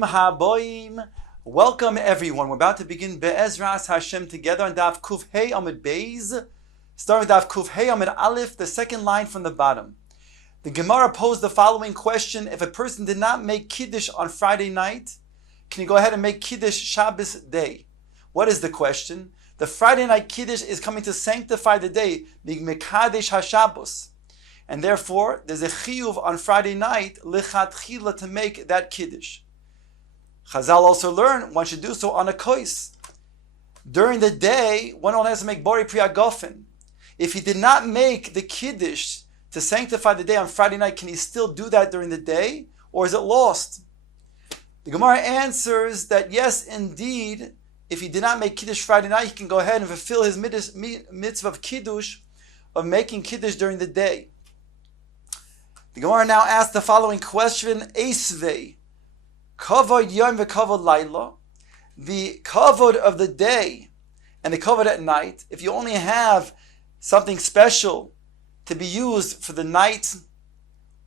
Bruchim haboim. Welcome everyone. We're about to begin Be'ezras Hashem together on Daf Kuf Hey Amud Beis. Starting with Daf Kuf Hey Amud Aleph, the second line from the bottom. The Gemara posed the following question: if a person did not make Kiddush on Friday night, can you go ahead and make Kiddush Shabbos day? What is the question? The Friday night Kiddush is coming to sanctify the day, Mekadesh HaShabbos. And therefore, there's a chiyuv on Friday night, lichatchila, to make that Kiddush. Chazal also learn one should do so on a kois. During the day, one only has to make bori priyagofen. If he did not make the Kiddush to sanctify the day on Friday night, can he still do that during the day? Or is it lost? The Gemara answers that yes, indeed, if he did not make Kiddush Friday night, he can go ahead and fulfill his mitzvah of Kiddush, of making Kiddush during the day. The Gemara now asks the following question: Eisvei, kavod yom v'kavod laila, the kavod of the day and the kavod at night. If you only have something special to be used for the night,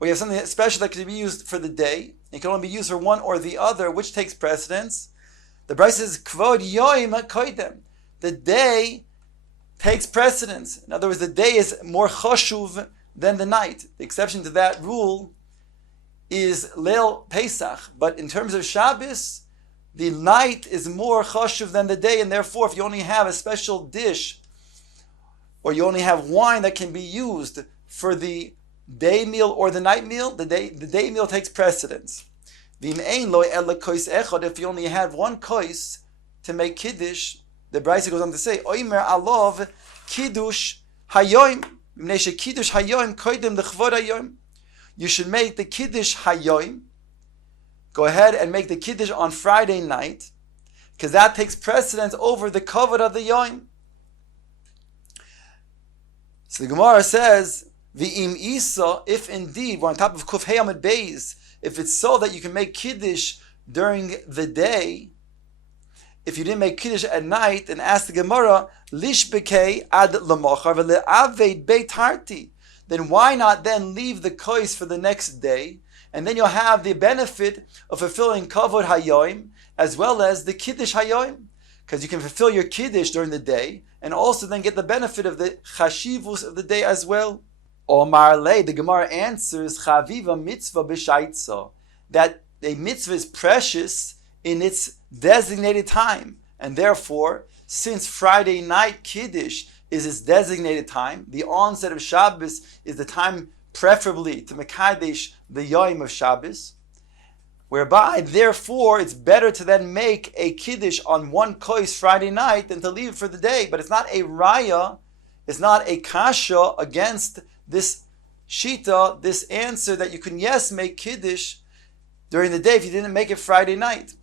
or you have something special that can be used for the day, it can only be used for one or the other. Which takes precedence? The Brisa says kavod yom koidem. The day takes precedence. In other words, the day is more chashuv than the night. The exception to that rule is Leil Pesach. But in terms of Shabbos, the night is more chashuv than the day, and therefore if you only have a special dish, or you only have wine that can be used for the day meal or the night meal, the day meal takes precedence. If you only had one kois to make Kiddush, the Brisa goes on to say, Oimer alov Kiddush hayoim. You should make the Kiddush Hayoim. Go ahead and make the Kiddush on Friday night, because that takes precedence over the kavod of the Yom. So the Gemara says, V'im Isa, if indeed, we're on top of Kuf Hey Amud Beis, if it's so that you can make Kiddush during the day, if you didn't make Kiddush at night, and ask the Gemara, Lish bekei ad lamachar v'le'aved beit harti, then why not then leave the kois for the next day, and then you'll have the benefit of fulfilling kavod hayoim as well as the Kiddush hayoim, because you can fulfill your Kiddush during the day and also then get the benefit of the chashivus of the day as well. Omar lei, the Gemara answers, chaviva mitzvah b'shaitza, that a mitzvah is precious in its designated time, and therefore, since Friday night Kiddush is its designated time, the onset of Shabbos is the time preferably to Mekadesh the Yom of Shabbos, whereby, therefore, it's better to then make a Kiddush on one kois Friday night than to leave it for the day. But it's not a raya, it's not a kasha against this shita, this answer that you can, yes, make Kiddush during the day if you didn't make it Friday night.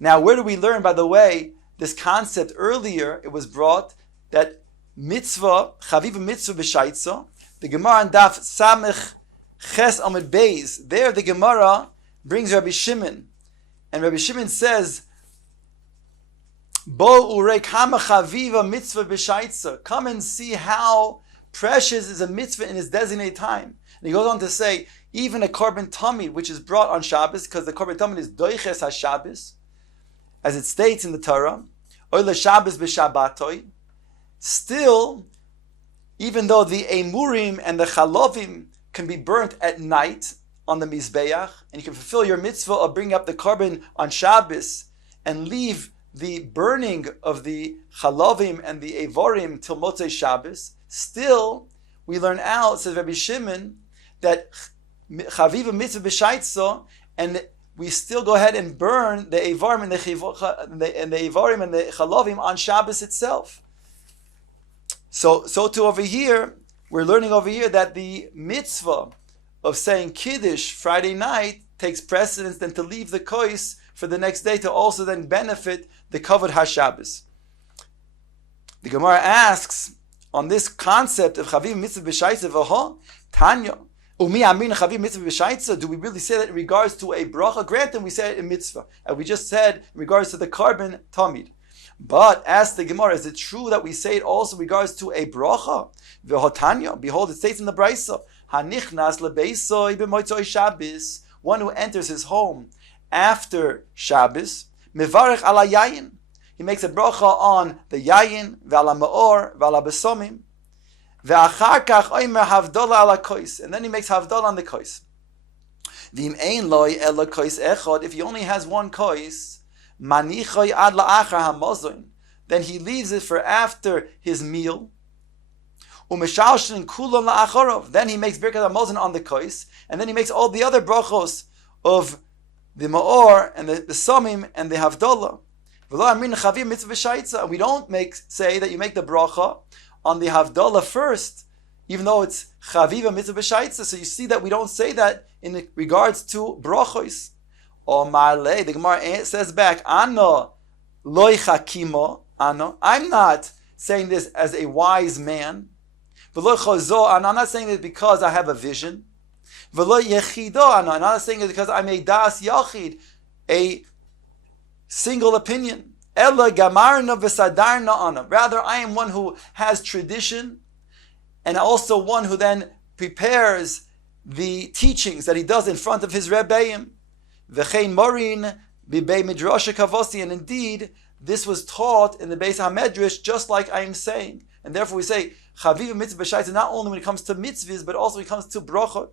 Now, where do we learn, by the way, this concept? Earlier, it was brought that mitzvah, chaviva mitzvah b'shaitza, the Gemara on Daf Samech Ches Amud Beis, there the Gemara brings Rabbi Shimon, and Rabbi Shimon says, Bo urei kama chaviva mitzvah b'shaitza, come and see how precious is a mitzvah in its designated time. And he goes on to say, even a korban tamid, which is brought on Shabbos, because the korban tamid is doiches ha-Shabbos, as it states in the Torah, Oile Shabbos b'Shabbatoi, still, even though the emurim and the chalovim can be burnt at night on the Mizbeach, and you can fulfill your mitzvah of bringing up the korban on Shabbos and leave the burning of the chalovim and the evorim till Motzei Shabbos, still, we learn out, says Rabbi Shimon, that chaviva mitzvah b'shaitza, and we still go ahead and burn the evarim and the evarim and the chalovim on Shabbos itself. So too over here, we're learning over here that the mitzvah of saying Kiddush Friday night takes precedence than to leave the kois for the next day to also then benefit the kavod HaShabbos. The Gemara asks on this concept of chaviv mitzvah b'shaitza v'ho Tanya. Do we really say that in regards to a bracha? Granted, we say it in mitzvah, and we just said in regards to the korban tamid. But ask the Gemara, is it true that we say it also in regards to a bracha? V'hotanya, behold, it states in the Brisa, Hanichnas lebeisoi b'motzoi Shabbos, one who enters his home after Shabbos, mevarech ala yayin. He makes a bracha on the yayin, ve'ala ma'or, ve'ala besomim, ve'achar kach oimer havdola ala kois, and then he makes havdola on the kois. V'im ein loy ela kois echad, if he only has one kois, manichoy ad la'achar hamozon, then he leaves it for after his meal. Umeshalshin kulon la'acharov, then he makes birkat hamozon on the kois, and then he makes all the other brachos of the ma'or and the somim and the havdola. We don't say that you make the bracha on the havdalah first, even though it's chaviva mitzvah b'shaitza. So you see that we don't say that in regards to brachos. Or marle, the Gemara says back, Ana loy chakimo, Ana. I'm not saying this as a wise man. V'lo chozo, Ana. I'm not saying this because I have a vision. V'lo yechido, Ana. I'm not saying it because I'm a das yachid, a single opinion. Ella gamarna v'sadarna ana. Rather, I am one who has tradition, and also one who then prepares the teachings that he does in front of his rebbeim. V'chein morin b'bei midrash kavosi. And indeed, this was taught in the Beis HaMedrash, just like I am saying. And therefore, we say chaviv mitzvah b'shayta not only when it comes to mitzvahs, but also when it comes to bracha.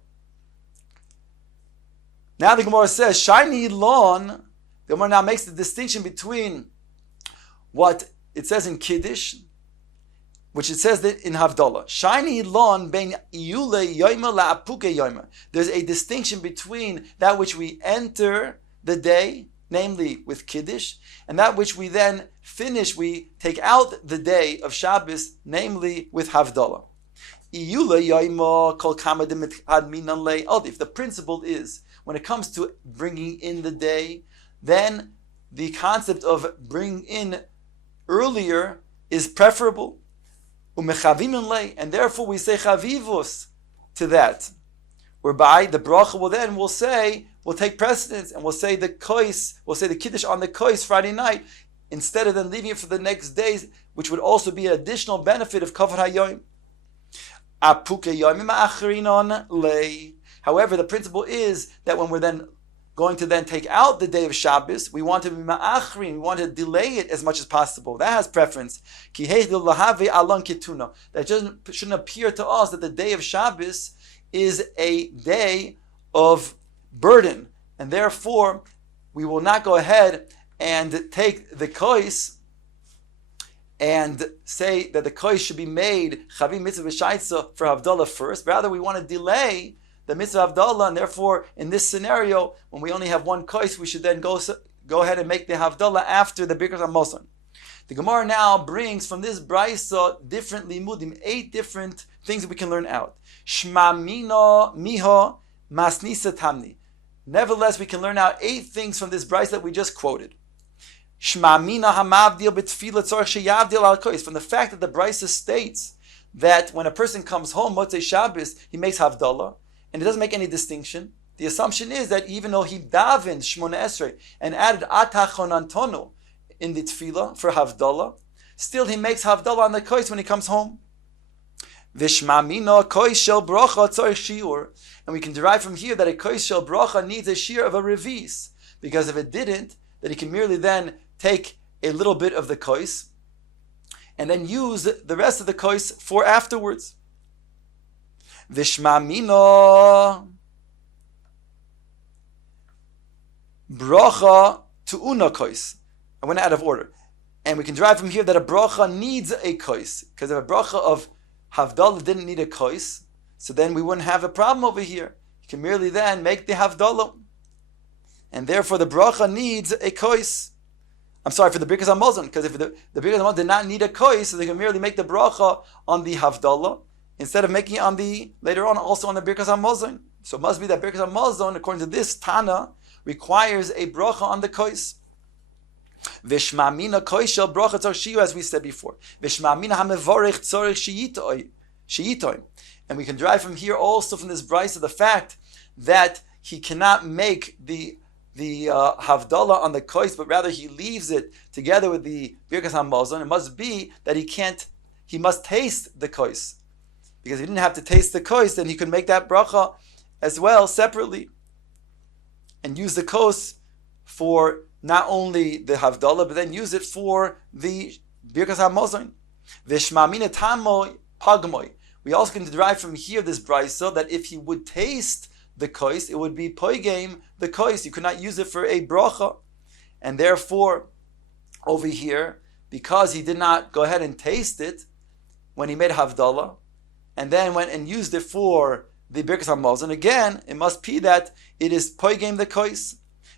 Now the Gemara says, shiny lon. The Gemara now makes the distinction between what it says in Kiddush, which it says that in Havdalah. Shiny lon ben iyule yoyma la'apuke yoyma. There's a distinction between that which we enter the day, namely with Kiddush, and that which we then finish, we take out the day of Shabbos, namely with Havdalah. Iyule yoyma kol kama demit minan le'od. If the principle is, when it comes to bringing in the day, then the concept of bringing in earlier is preferable. And therefore we say chavivus to that, whereby the bracha will take precedence, and we'll say the kiddush on the kois Friday night, instead of then leaving it for the next days, which would also be an additional benefit of kavod hayoim. However, the principle is that when we're then going to then take out the day of Shabbos, we want to be ma'achrin, we want to delay it as much as possible. That has preference. That shouldn't appear to us that the day of Shabbos is a day of burden, and therefore we will not go ahead and take the kois and say that the kois should be made chavim mitzvah b'shaitza for Havdalah first. Rather, we want to delay the mitzvah Havdalah, and therefore, in this scenario, when we only have one kois, we should then go ahead and make the Havdalah after the Birkas HaMazon. The Gemara now brings from this brayso different limudim, 8 different things that we can learn out. Shma mino miho masnisa tamni. Nevertheless, we can learn out 8 things from this brayso that we just quoted. Shma mina hamavdil b'tfila tzorach sheyavdil al kois. From the fact that the brayso states that when a person comes home, Motzei Shabbos, he makes Havdalah, and it doesn't make any distinction. The assumption is that even though he davened Shmona Esrei and added Atachon Antono in the Tefillah for Havdalah, still he makes Havdalah on the kois when he comes home. Vishmamino kois shel bracha tzorich shiur, and we can derive from here that a kois shel bracha needs a shiur of a revis, because if it didn't, that he can merely then take a little bit of the kois and then use the rest of the kois for afterwards. Vishmamino bracha tu'una kois. I went out of order. And we can derive from here that a bracha needs a kois. Because if a bracha of Havdalah didn't need a kois, so then we wouldn't have a problem over here. You can merely then make the Havdalah. And therefore the bracha needs a kois. I'm sorry, for the Birkas HaMazon, because if the Birkas HaMazon did not need a kois, so they can merely make the bracha on the Havdalah, instead of making it on the, later on, also on the Birkas HaMazon. So it must be that Birkas HaMazon, according to this Tana, requires a bracha on the kois. Vishmamina kois shel bracha tzor shiyu, as we said before. Vishmamina hamevorich tzorich shiyitoi. And we can derive from here also from this brayso the fact that he cannot make the Havdalah on the kois, but rather he leaves it together with the Birkas HaMazon. It must be that he must taste the kois. Because if he didn't have to taste the kois, then he could make that bracha as well separately and use the kois for not only the Havdalah, but then use it for the Birkas HaMazon. V'shmamina tamoy pagmoy. We also can derive from here this brisa that if he would taste the kois, it would be poigame the kois. You could not use it for a bracha. And therefore, over here, because he did not go ahead and taste it when he made Havdalah, and then went and used it for the Birkas HaMazon, again, it must be that it is poigame the kois.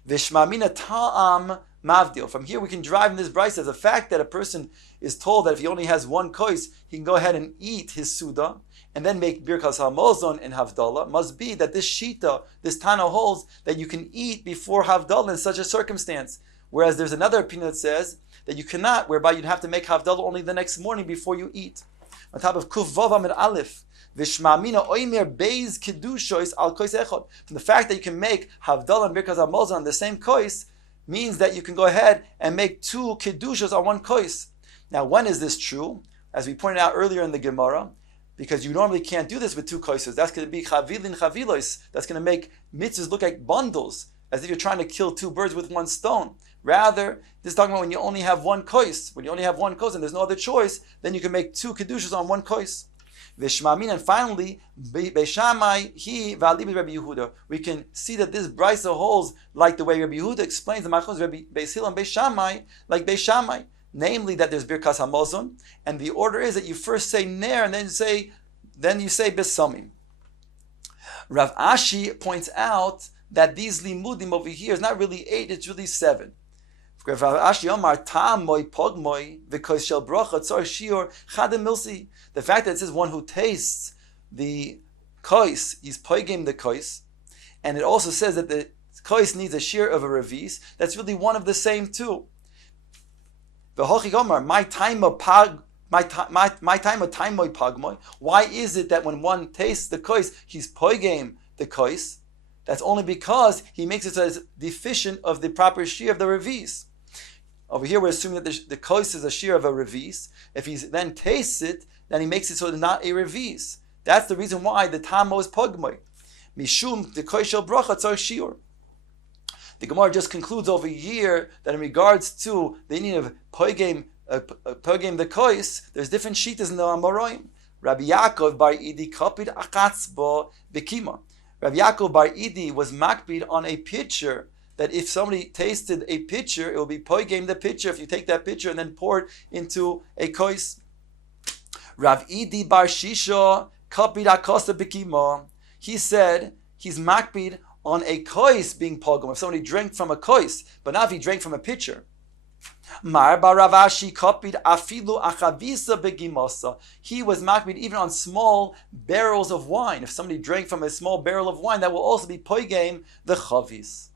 V'shmamina ta'am mavdil. From here we can derive in this brisa as the fact that a person is told that if he only has one kois, he can go ahead and eat his suda and then make Birkas HaMazon and Havdalah. Must be that this shita, this Tana holds that you can eat before Havdalah in such a circumstance. Whereas there's another opinion that says that you cannot, whereby you'd have to make Havdalah only the next morning before you eat. On top of Kuf Vav Amid Aleph, Vishmamina Oimer Beis Kedushois Al Kois Echad. From the fact that you can make Havdalah and Birkas HaMazon on the same kois, means that you can go ahead and make two Kedushas on one kois. Now, when is this true? As we pointed out earlier in the Gemara, because you normally can't do this with two koises. That's going to be Chavilin Chavilos. That's going to make mitzvahs look like bundles, as if you're trying to kill two birds with one stone. Rather, this is talking about when you only have one kois. When you only have one kois and there's no other choice, then you can make two Kedushas on one kois. Vishmamin, and finally, Beishamai, he Valibit Rabbi Yehuda. We can see that this brisa holds like the way Rabbi Yehuda explains the Machos Rabbi Beis Hillel and Beishamai, like Beishamai, namely that there's Birkas HaMazon, and the order is that you first say Ner and then you say Besamim. Rav Ashi points out that these limudim over here is not really 8; it's really 7. The fact that it says one who tastes the kois, he's poigim the kois, and it also says that the kois needs a shear of a revis, that's really one of the same two. My time of pagmoy. Why is it that when one tastes the kois, he's poigim the kois? That's only because he makes it so it's deficient of the proper shear of the revis. Over here, we're assuming that the kois is a shear of a revis. If he then tastes it, then he makes it so it's not a revis. That's the reason why the tamo is pogmoy. Mishum the kois shel bracha tzarich shiur. The Gemara just concludes over here that in regards to the need of pogem the kois, there's different shitas in the Amoraim. Rabbi Yaakov bar Idi kapid akatzbo bekima. Rabbi Yaakov bar Idi was makbid on a pitcher, that if somebody tasted a pitcher, it will be poigem the pitcher if you take that pitcher and then pour it into a kois. Rav Idi bar Shisha kapid akosta bekima. He said he's makbid on a kois being pogem. If somebody drank from a kois, but not if he drank from a pitcher. Mar bar Rav Ashi kapid afilu achavisa begimasa. He was makbid even on small barrels of wine. If somebody drank from a small barrel of wine, that will also be poigem the chavis.